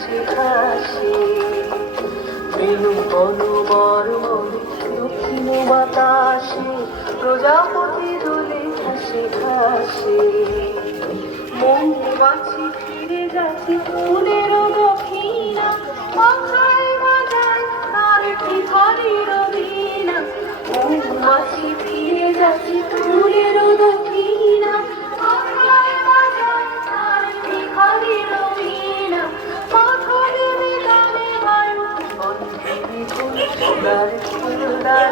হাসি হাসি বেনু বনু মরমরে দক্ষিণ বাতাসে প্রজাপতি দোলে হাসি হাসি মৌমাছি ফিরে যাচ্ছে ফুলের দক্ষিণা মাথায় বাজায় তার ভিখারির বীণা মৌমাছি ফিরে যাচ্ছে ফুলের দক্ষিণা মাথায় বাজায় তার ভিখারির বীণা মাথা দেবে গানে বায়ু বন্ধে ফুলদার ফুলদার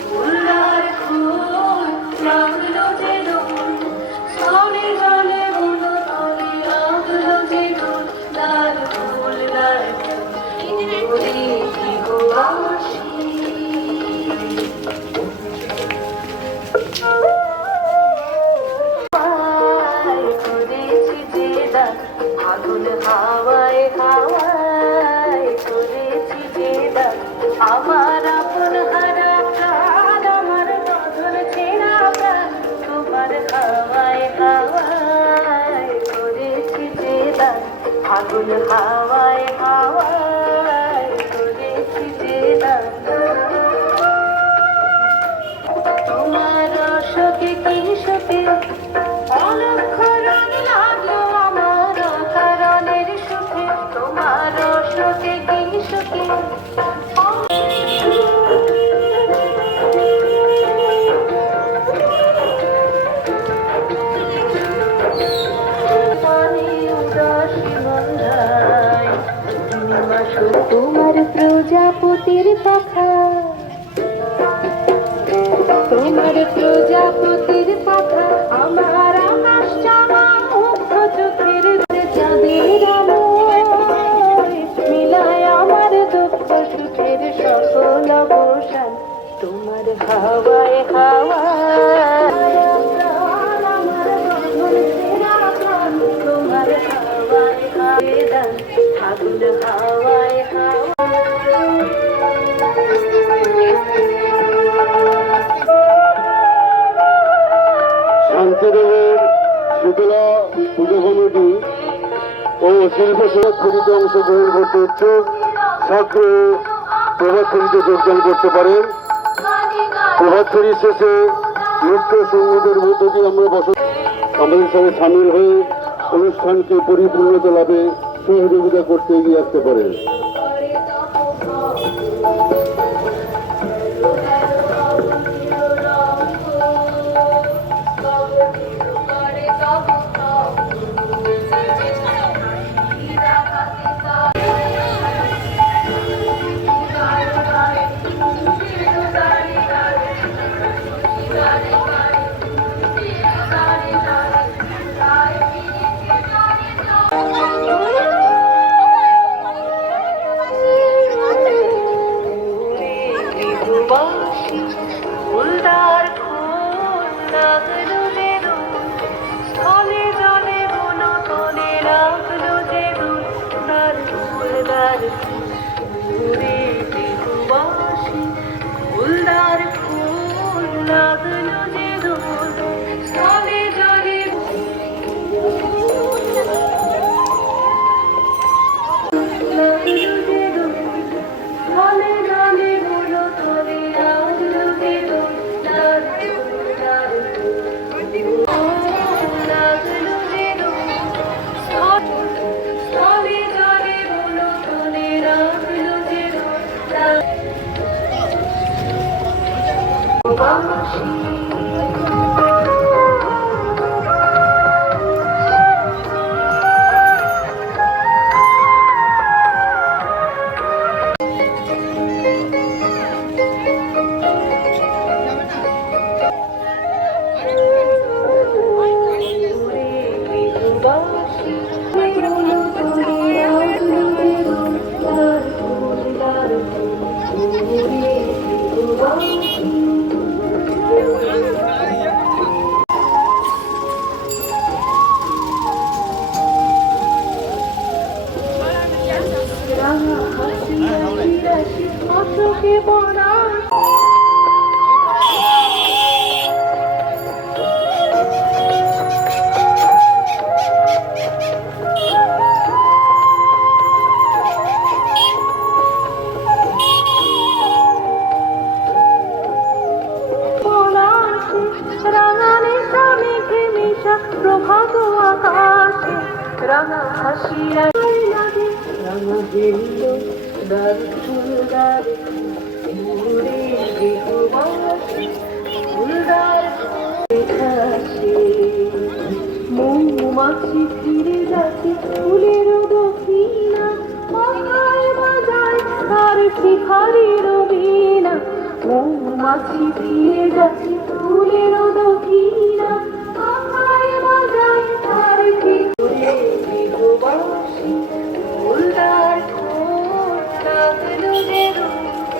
ফুলদার ফুল লাগলো যে দোল সনে জলে বলো তলে লাগলো যে দোল দার ফুলদার ফুলে কি গো আসি করেছি যে দান আগুন হাওয়ায় হাওয়ায় করেছি যে দান আমার আপন হারা প্রাণ আমার বদন ছেঁড়া প্রাণ তোমার হাওয়ায় হাওয়ায় করেছি যে দান আগুন হাওয়ায় হাওয়ায় করেছি যে দান তোমার শোকে কি শোকে অলক্ষরণ লাগলো আমার কারণের সুখে তোমার শোকে কি শোকে তোমার প্রজাপতির পাখা তোমার প্রজাপতির পাখা আমার আকাশ জামা মুগ্ধ চোখের চাঁদের আলোয় মিলায় আমার দুঃখ সুখের সকল অবসান তোমার হাওয়ায় হাওয়ায় তোমার হাওয়ায় হাওয়ায় দান আগুন হাওয়ায় শান্তিদেবের শীতলা পুজো কমিটি ও শিল্প সমাজখড়িতে অংশগ্রহণ করতে ইচ্ছুক সক্রিয় প্রভাতখড়িতে যোগদান করতে পারেন। প্রভাতখড়ির শেষে নৃত্য সঙ্গীতের মধ্য দিয়ে আমরা আমাদের সঙ্গে সামিল হয়ে অনুষ্ঠানকে পরিপূর্ণতা লাভে সহযোগিতা করতে এগিয়ে আসতে পারেন। বৈশাখ প্রভাত আকাশে রাঙা হাসিয়া লাগে রাঙা হিল দার ফুলদার ঘুরে গৃহবাসী ফুলদার কাছে মৌমাছি ফিরে যাচ্ছে ফুলের দক্ষিণা বাজায় বাজায় তার শিখারির বীণা মৌমাছি ফিরে যাচ্ছে ফুলের দক্ষিণা বাজায় বাজায় তার শিখারে গৃহবাসী ফুলদার ঠোঁট লাগলো যে রূপ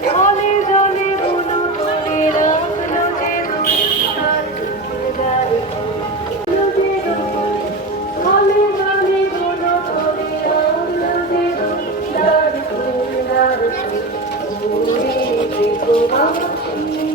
জলে জলে বুনো তুলে রাখলো যে রূপ তার ফুলদার জলে জলে বুনো তুলে রাখলো যে রূপ তার ফুলদার ঘুরে গৃহবাসী